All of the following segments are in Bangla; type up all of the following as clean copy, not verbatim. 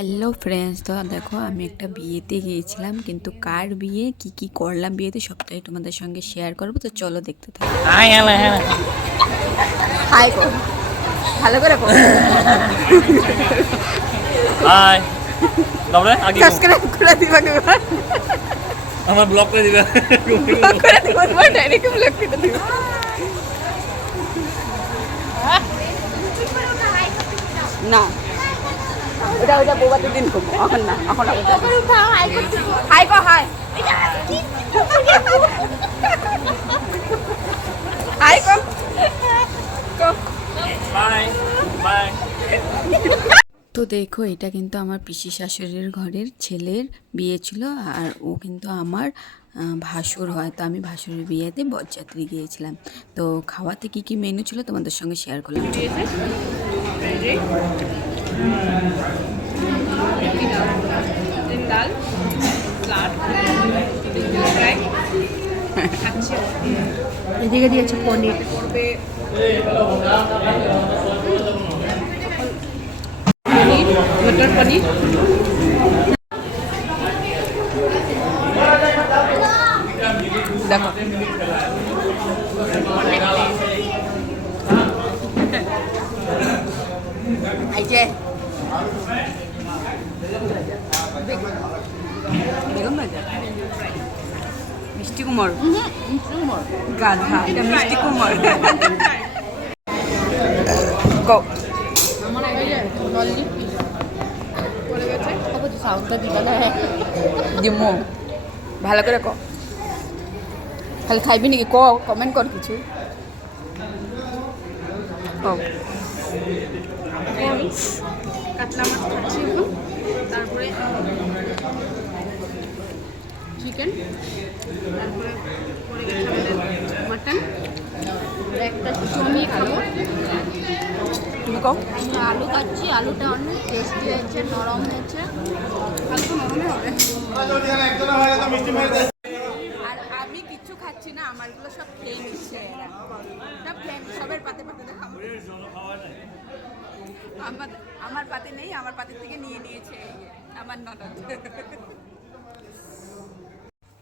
হ্যালো ফ্রেন্ডস, তো দেখো আমি একটা বিয়েতে গিয়েছিলাম, কিন্তু কার বিয়ে কি কি করলাম বিয়েতে সবটাই তোমাদের সঙ্গে শেয়ার করবো। তো চলো দেখতে থাকো। হাই হ্যালো হ্যালো হাই কর, ভালো করে কর। হাই তারপরে আগে সাবস্ক্রাইব করে দিবা দিবা, আমার ব্লগ করে দিবে ব্লগ করে দিবা, ডাইরেক্ট ব্লগ করে দিবা। না ওটা ওটা বোবাতে দিন কম, এখন না, এখন হাই কর, হাই হাই কর। Bye bye. তো দেখো, এটা কিন্তু আমার পিসি শাশুড়ির ঘরের ছেলের বিয়ে ছিল, আর ও কিন্তু আমার ভাসুর হয়। তো আমি ভাসুরের বিয়েতে বরযাত্রী গিয়েছিলাম। তো খাওয়াতে কি কি মেনু ছিল তোমাদের সঙ্গে শেয়ার করলাম। ডাল স্যালাড এদিকে দিয়েছে পনির, পড়বে মটর পনির, দেখো এই যে বেগম বাজার মিষ্টি কুমড়, গাধা, এটা মিষ্টি কুমড়। কও আমার আগে নল্লি পড়ে গেছে সাউন্ডটা দিবা না দিমো, ভালো করে ক, খালি খাইবি নাকি ক, কমেন্ট কর কিছু কও। আমি কাতলা মাছ খাচ্ছি এখন, তারপরে চিকেন, তারপরে পড়ে গেছে আমাদের মাটন, একটা চমি খাবো। তুমি কও। আলু খাচ্ছি, আলুটা অনেক টেস্টি হয়েছে, নরম হয়েছে, আলু তো নরমই হবে। আর আমি কিছু খাচ্ছি না, আমারগুলো সব খেয়ে নিচ্ছে এরা, সব খেয়ে সবের পাতে পাতে দেখাবো। আমার পাতে নেই, আমার পাতে থেকে নিয়ে নিয়েছে আমার ননদ।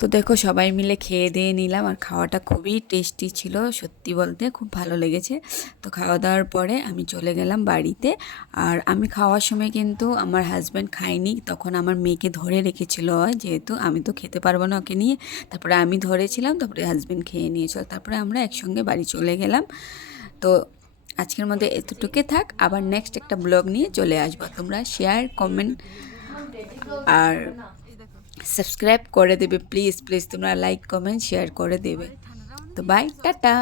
তো দেখো সবাই মিলে খেয়ে দিয়ে নিলাম, আর খাওয়াটা খুবই টেস্টি ছিল, সত্যি বলতে খুব ভালো লেগেছে। তো খাওয়া দাওয়ার পরে আমি চলে গেলাম বাড়িতে। আর আমি খাওয়ার সময় কিন্তু আমার হাজব্যান্ড খায়নি, তখন আমার মেয়েকে ধরে রেখেছিল, যেহেতু আমি তো খেতে পারবো না ওকে নিয়ে। তারপরে আমি ধরেছিলাম, তারপরে হাজব্যান্ড খেয়ে নিয়েছিল, তারপরে আমরা একসঙ্গে বাড়ি চলে গেলাম। তো আজকের মধ্যে এতটুকু থাক, আবার নেক্সট একটা ব্লগ নিয়ে চলে আসবো। তোমরা শেয়ার, কমেন্ট আর সাবস্ক্রাইব করে দেবে প্লিজ প্লিজ, তোমরা লাইক কমেন্ট শেয়ার করে দেবে। তো বাই, টাটা।